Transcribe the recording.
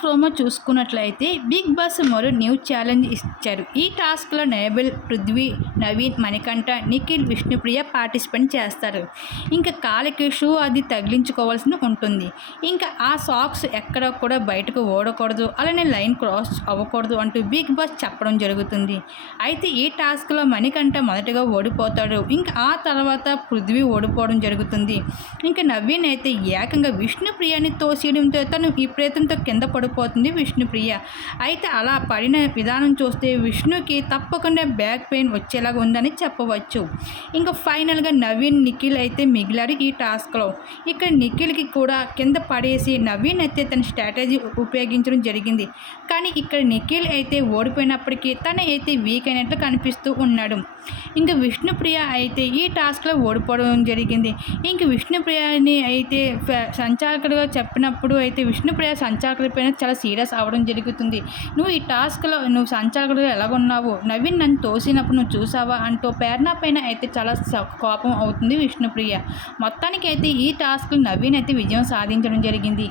Promo చూసుకున్నట్లయితే Bigg Boss మరో new challenge ఇచ్చారు. ఈ టాస్క్లో నేబెల్ పృథ్వీ నవీన్ మణికంఠ నిఖిల్ విష్ణుప్రియ పార్టిసిపేట్ చేస్తారు. ఇంకా కాలికి షూ అది తగిలించుకోవాల్సి ఉంటుంది. ఇంకా ఆ సాక్స్ ఎక్కడ కూడా బయటకు ఓడకూడదు. అలానే లైన్ క్రాస్ అవ్వకూడదు అంటూ బిగ్ బాస్ చెప్పడం జరుగుతుంది. అయితే ఈ టాస్క్లో మణికంఠ మొదటగా ఓడిపోతాడు. ఇంకా ఆ తర్వాత పృథ్వీ ఓడిపోవడం జరుగుతుంది. ఇంకా నవీన్ అయితే ఏకంగా విష్ణుప్రియని తోసేయడంతో తను ఈ ప్రయత్నంతో కింద పడిపోతుంది విష్ణుప్రియ. అయితే అలా పడిన విధానం చూస్తే విష్ణుకి తప్పకుండా బ్యాక్ పెయిన్ వచ్చేలాగా ఉందని చెప్పవచ్చు. ఇంకా ఫైనల్గా నవీన్ నిఖిల్ అయితే మిగిలారు ఈ టాస్క్లో. ఇక్కడ నిఖిల్కి కూడా కింద పడేసి నవీన్ అయితే తన స్ట్రాటజీ ఉపయోగించడం జరిగింది. కానీ ఇక్కడ నిఖిల్ అయితే ఓడిపోయినప్పటికీ తన అయితే వీక్ అయినట్లు కనిపిస్తూ ఉన్నాడు. ఇంకా విష్ణుప్రియ అయితే ఈ టాస్క్లో ఓడిపోవడం జరిగింది. ఇంక విష్ణుప్రియని అయితే ఫ- సంచాలకుడిగా చెప్పినప్పుడు అయితే విష్ణుప్రియ సంచాలకుడిపైన చాలా సీరియస్ అవ్వడం జరుగుతుంది. నువ్వు ఈ టాస్క్లో నువ్వు సంచాలకుడిగా ఎలాగున్నావు? నవీన్ నన్ను తోసినప్పుడు నువ్వు చూసావా? అంటూ ప్రేరణ పైన అయితే చాలా కోపం అవుతుంది విష్ణుప్రియ. మొత్తానికి అయితే ఈ టాస్క్ నవీన్ అయితే విజయం సాధించడం జరిగింది.